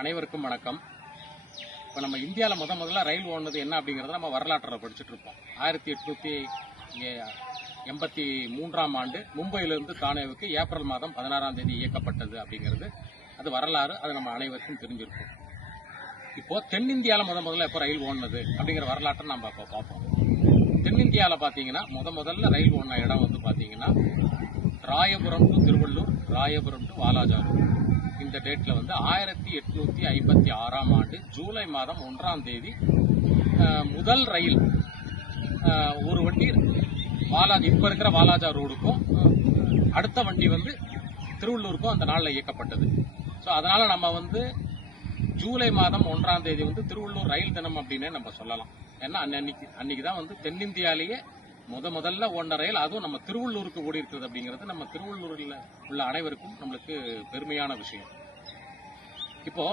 அனைவருக்கும் வணக்கம். இப்போ நம்ம இந்தியாவில் முதல்ல ரயில் ஓடுனது என்ன அப்படிங்கிறத நம்ம வரலாற்றில் படிச்சுட்டு இருப்போம். 1883ஆம் ஆண்டு மும்பையிலிருந்து தானேவுக்கு ஏப்ரல் மாதம் 16ஆம் தேதி இயக்கப்பட்டது அப்படிங்கிறது அது வரலாறு. அது நம்ம அனைவருக்கும் தெரிஞ்சிருக்கும். இப்போ தென்னிந்தியாவில் முதல்ல எப்போ ரயில் ஓடுனது அப்படிங்கிற வரலாற்றை நம்ம இப்போ பார்ப்போம். தென்னிந்தியாவில் பார்த்தீங்கன்னா முதல்ல ரயில் ஓடின இடம் வந்து பார்த்தீங்கன்னா ராயபுரம் டு திருவள்ளூர், ராயபுரம் டு வாலாஜார். இந்த டேட்ல வந்து 1856ஆம் ஆண்டு ஜூலை மாதம் 1ஆம் தேதி முதல் ரயில் ஒரு வண்டி இப்ப இருக்கிற வாலாஜா ரோடுக்கும் அடுத்த வண்டி வந்து திருவள்ளூருக்கும் அந்த நாளில் இயக்கப்பட்டது. ஸோ அதனால நம்ம வந்து ஜூலை மாதம் 1ஆம் தேதி வந்து திருவள்ளூர் ரயில் தினம் அப்படின்னு நம்ம சொல்லலாம். ஏன்னா அன்னைக்கு தான் வந்து தென்னிந்தியாலேயே முதல்ல ஓடின ரயில், அதுவும் நம்ம திருவள்ளூருக்கு ஓடி இருக்கிறது அப்படிங்கிறது நம்ம திருவள்ளூரில் உள்ள அனைவருக்கும் நம்மளுக்கு பெருமையான விஷயம். இப்போ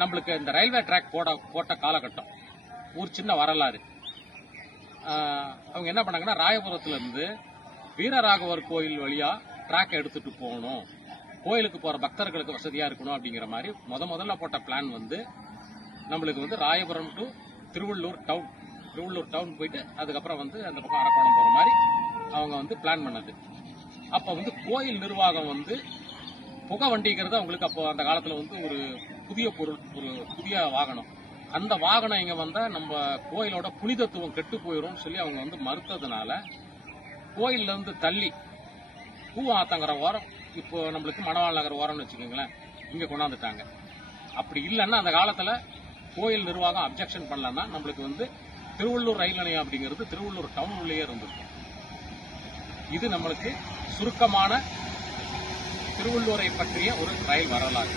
நம்மளுக்கு இந்த ரயில்வே ட்ராக் போட்ட காலகட்டம் ஒரு சின்ன வரலாறு. அவங்க என்ன பண்ணாங்கன்னா, ராயபுரத்துல இருந்து வீரராகவர் கோயில் வழியா ட்ராக் எடுத்துட்டு போகணும், கோயிலுக்கு போற பக்தர்களுக்கு வசதியா இருக்கணும் அப்படிங்கிற மாதிரி முதல்ல போட்ட பிளான் வந்து நம்மளுக்கு வந்து ராயபுரம் டு திருவள்ளூர் டவுன் போயிட்டு அதுக்கப்புறம் வந்து அந்த பக்கம் அரக்கோணம் போற மாதிரி அவங்க வந்து பிளான் பண்ணது. அப்ப வந்து கோயில் நிர்வாகம் வந்து புகை வண்டிங்கிறது அவங்களுக்கு அப்போ அந்த காலத்துல வந்து ஒரு புதிய பொருள், ஒரு புதிய வாகனம். அந்த வாகனம் இங்க வந்தா நம்ம கோயிலோட புனிதத்துவம் கெட்டு போயிடும் சொல்லி அவங்க வந்து மறுத்ததுனால கோயில்ல இருந்து தள்ளி பூவாத்தங்கிற ஓரம், இப்போ நம்மளுக்கு மணவாள் நகர் ஓரம்னு வச்சுக்கோங்களேன், இங்க கொண்டாந்துட்டாங்க. அப்படி இல்லைன்னா அந்த காலத்துல கோயில் நிர்வாகம் அப்ஜெக்ஷன் பண்ணலன்னா நம்மளுக்கு வந்து திருவள்ளூர் ரயில் நிலையம் அப்படிங்கிறது திருவள்ளூர் டவுன் உள்ளேயே இருந்திருக்கும். இது நம்மளுக்கு சுருக்கமான திருவள்ளூரை பற்றிய ஒரு ரயில் வரலாறு.